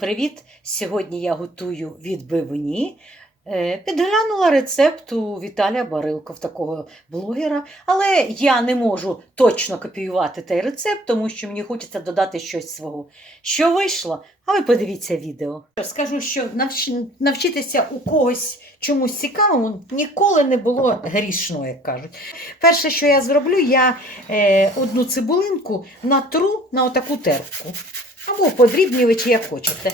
привіт! Сьогодні я готую відбивні. Е, Підглянула рецепт у Віталія Барилко, в такого блогера, але я не можу точно копіювати той рецепт, тому що мені хочеться додати щось свого. Що вийшло? А ви подивіться відео. Скажу, що навч- навчитися у когось чомусь цікавому ніколи не було грішно, як кажуть. Перше, що я зроблю, я е, одну цибулинку натру на отаку терку. Або подрібнювачі, як хочете.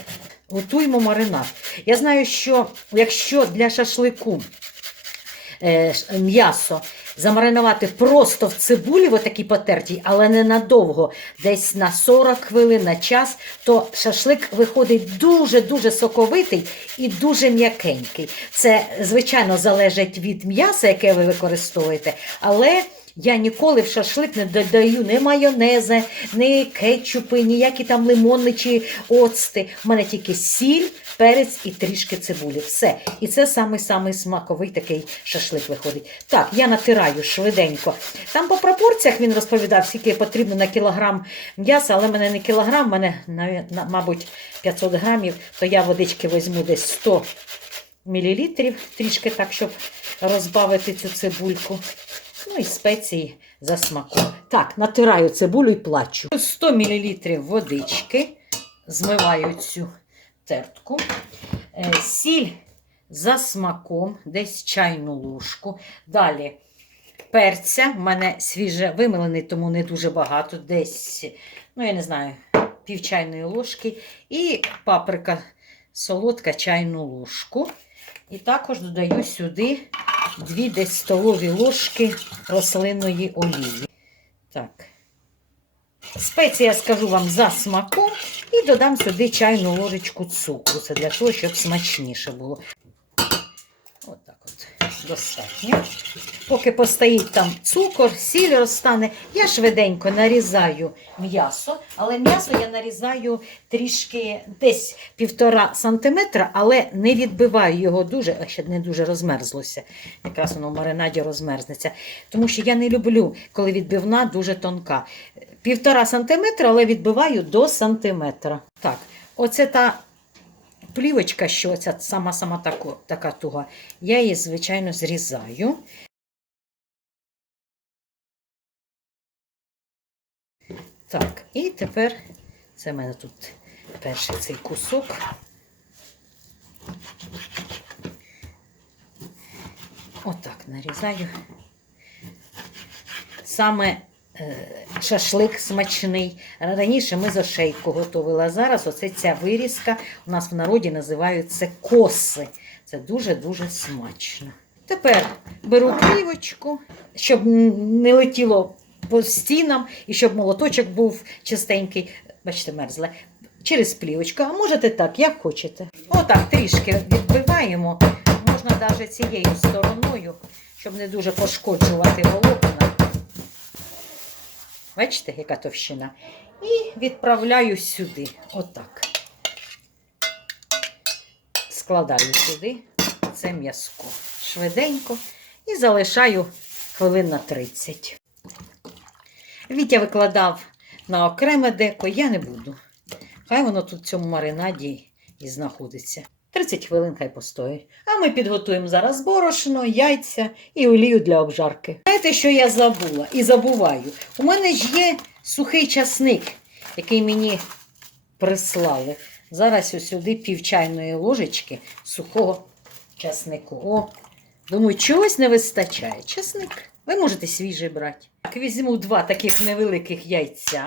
Готуємо маринад. Я знаю, що якщо для шашлику е, м'ясо замаринувати просто в цибулі, в отакій потертій, але не надовго, десь на 40 хвилин, на час, то шашлик виходить дуже-дуже соковитий і дуже м'якенький. Це, звичайно, залежить від м'яса, яке ви використовуєте, але. Я ніколи в шашлик не додаю ні майонези, ні кетчупи, ніякі там лимони чи оцти. У мене тільки сіль, перець і трішки цибулі. Все. І це самий-самий смаковий такий шашлик виходить. Так, я натираю швиденько. Там по пропорціях він розповідав, скільки потрібно на кілограм м'яса, але в мене не кілограм, в мене, мабуть, 500 грамів, то я водички візьму десь 100 мілілітрів, трішки так, щоб розбавити цю цибульку. Ну і спеції за смаком. Так, натираю цибулю і плачу. 100 мл водички, змиваю цю тертку. Е, Сіль за смаком, десь чайну ложку. Далі перця. в мене свіже вимелений, тому не дуже багато. Десь, ну я не знаю, пів чайної ложки. І паприка солодка чайну ложку. І також додаю сюди дві десь столові ложки рослинної олії. Так. Спеція, скажу вам за смаком і додам сюди чайну ложечку цукру. Це для того, щоб смачніше було. Достатньо. Поки постоїть там цукор, сіль розтане, я швиденько нарізаю м'ясо, але м'ясо я нарізаю трішки десь півтора сантиметра, але не відбиваю його дуже, а ще не дуже розмерзлося. Якраз воно в маринаді розмерзнеться. Тому що я не люблю, коли відбивна дуже тонка. Півтора сантиметра, але відбиваю до сантиметра. Так, оце та плівочка, що ця сама сама тако, така туга. Я її, звичайно, зрізаю. Так, і тепер це в мене тут перший цей кусок. Отак нарізаю. Саме шашлик смачний. Раніше ми з ошейку готували, а зараз оце ця вирізка у нас в народі називають це коси. Це дуже-дуже смачно. Тепер беру плівочку, щоб не летіло по стінам і щоб молоточок був чистенький. Бачите, мерзле. Через плівочку, а можете так, як хочете. Отак трішки відбиваємо. Можна навіть цією стороною, щоб не дуже пошкоджувати волокна. Бачите, яка товщина? І відправляю сюди. Отак. Складаю сюди це м'язко швиденько і залишаю хвилин на 30. Вітя викладав на окреме деко, я не буду. Хай воно тут в цьому маринаді і знаходиться. 30 хвилин хай постоїть. А ми підготуємо зараз борошно, яйця і олію для обжарки. Знаєте, що я забула і забуваю? У мене ж є сухий часник, який мені прислали. Зараз ось сюди пів чайної ложечки сухого часнику. О, думаю, чогось не вистачає. Часник. Ви можете свіжий брати. Так, візьму два таких невеликих яйця,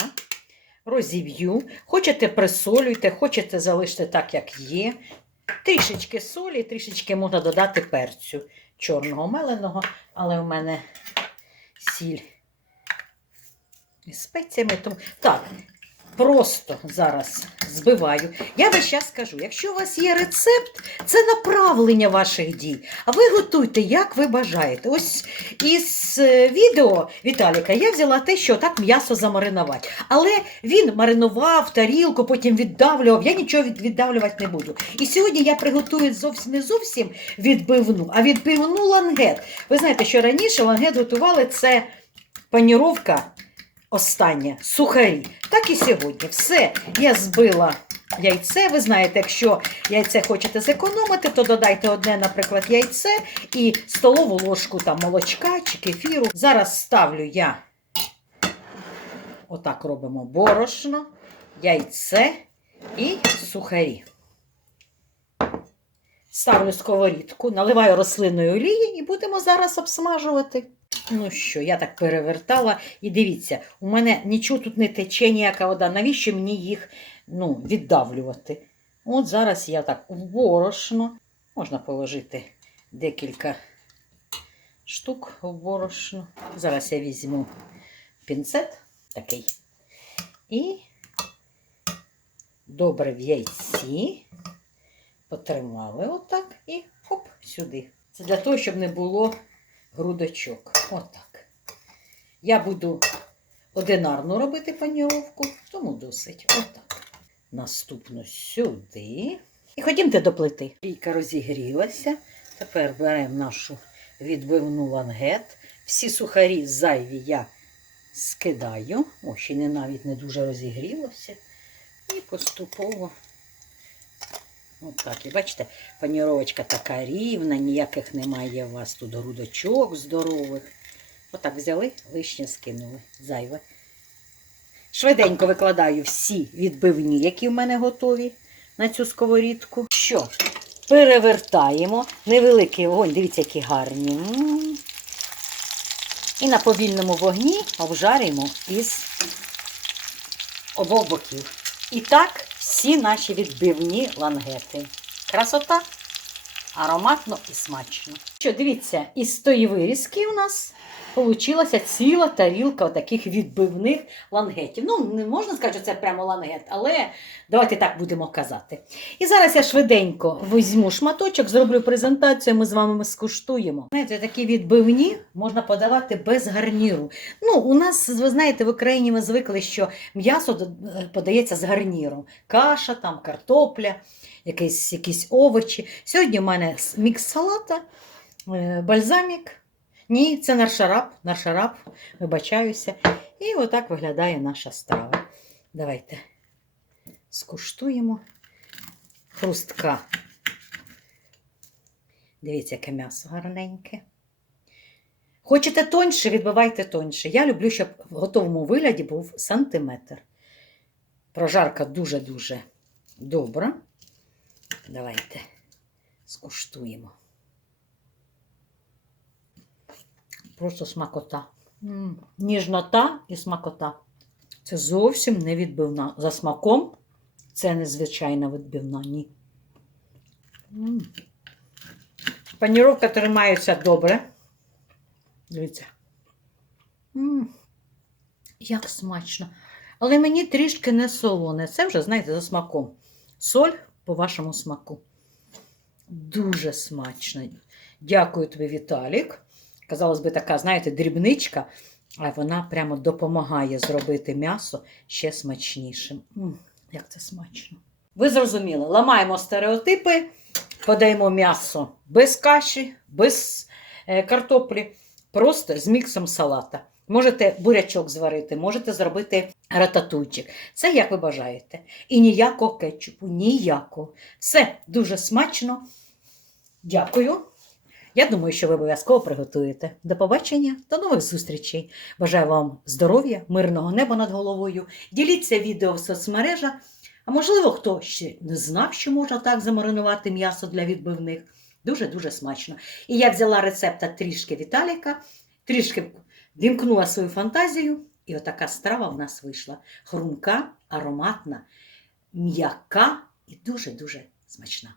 розіб'ю. Хочете присолюйте, хочете залиште так, як є. Трішечки солі, трішечки можна додати перцю чорного меленого, але у мене сіль із спеціями. Тому... Так, просто зараз збиваю. Я весь час кажу, якщо у вас є рецепт, це направлення ваших дій. А ви готуйте, як ви бажаєте. Ось із е, відео Віталіка я взяла те, що так м'ясо замаринувати. Але він маринував тарілку, потім віддавлював. Я нічого віддавлювати не буду. І сьогодні я приготую зовсім не зовсім відбивну, а відбивну лангет. Ви знаєте, що раніше лангет готували це паніровка останнє сухарі. Так і сьогодні. Все, я збила яйце. Ви знаєте, якщо яйце хочете зекономити, то додайте одне, наприклад, яйце і столову ложку там молочка чи кефіру. Зараз ставлю я. Отак робимо борошно, яйце і сухарі. Ставлю сковорідку, наливаю рослинної олії і будемо зараз обсмажувати. Ну що, я так перевертала. І дивіться, у мене нічого тут не тече, ніяка вода. Навіщо мені їх ну, віддавлювати? От зараз я так в борошно. Можна положити декілька штук в борошно. Зараз я візьму пінцет такий. І добре в яйці. Потримали отак і хоп сюди. Це для того, щоб не було грудочок. Отак. Я буду одинарну робити паніровку, тому досить. Отак. Наступну сюди. І ходімте до плити. Рійка розігрілася. Тепер беремо нашу відбивну лангет. Всі сухарі зайві я скидаю. О, ще не навіть не дуже розігрілося. І поступово. Отак. І бачите, паніровочка така рівна, ніяких немає у вас тут грудочок здорових. Отак взяли, лишнє скинули, зайве. Швиденько викладаю всі відбивні, які в мене готові на цю сковорідку. Що? Перевертаємо. Невеликий вогонь, дивіться, які гарні. І на повільному вогні обжарюємо із обох боків. І так всі наші відбивні лангети. Красота, ароматно і смачно. Що, дивіться, із тої вирізки у нас получилася ціла тарілка таких відбивних лангетів. Ну, не можна сказати, що це прямо лангет, але давайте так будемо казати. І зараз я швиденько візьму шматочок, зроблю презентацію, ми з вами скуштуємо. Знаєте, такі відбивні можна подавати без гарніру. Ну, у нас, ви знаєте, в Україні ми звикли, що м'ясо подається з гарніром. Каша, там, картопля, якісь, якісь овочі. Сьогодні в мене мікс салата, е, бальзамік. Ні, це наршарап, наршарап, вибачаюся. І отак виглядає наша страва. Давайте скуштуємо. Хрустка. Дивіться, яке м'ясо гарненьке. Хочете тоньше, відбивайте тоньше. Я люблю, щоб в готовому вигляді був сантиметр. Прожарка дуже-дуже добра. Давайте скуштуємо. Просто смакота. М, Ніжнота і смакота. Це зовсім не відбивна. За смаком це незвичайна відбивна. Ні. М. Паніровка тримається добре. Дивіться. М, Як смачно. Але мені трішки не солоне. Це вже, знаєте, за смаком. Соль по вашому смаку. Дуже смачно. Дякую тобі, Віталік. Казалось би, така, знаєте, дрібничка, а вона прямо допомагає зробити м'ясо ще смачнішим. М, як це смачно. Ви зрозуміли, ламаємо стереотипи, подаємо м'ясо без каші, без е, картоплі, просто з міксом салата. Можете бурячок зварити, можете зробити рататуйчик. Це як ви бажаєте. І ніякого кетчупу, ніякого. Все дуже смачно. Дякую. Я думаю, що ви обов'язково приготуєте. До побачення, до нових зустрічей. Бажаю вам здоров'я, мирного неба над головою. Діліться відео в соцмережах. А можливо, хто ще не знав, що можна так замаринувати м'ясо для відбивних. Дуже-дуже смачно. І я взяла рецепта трішки Віталіка, трішки вімкнула свою фантазію, і отака страва в нас вийшла. Хрумка, ароматна, м'яка і дуже-дуже смачна.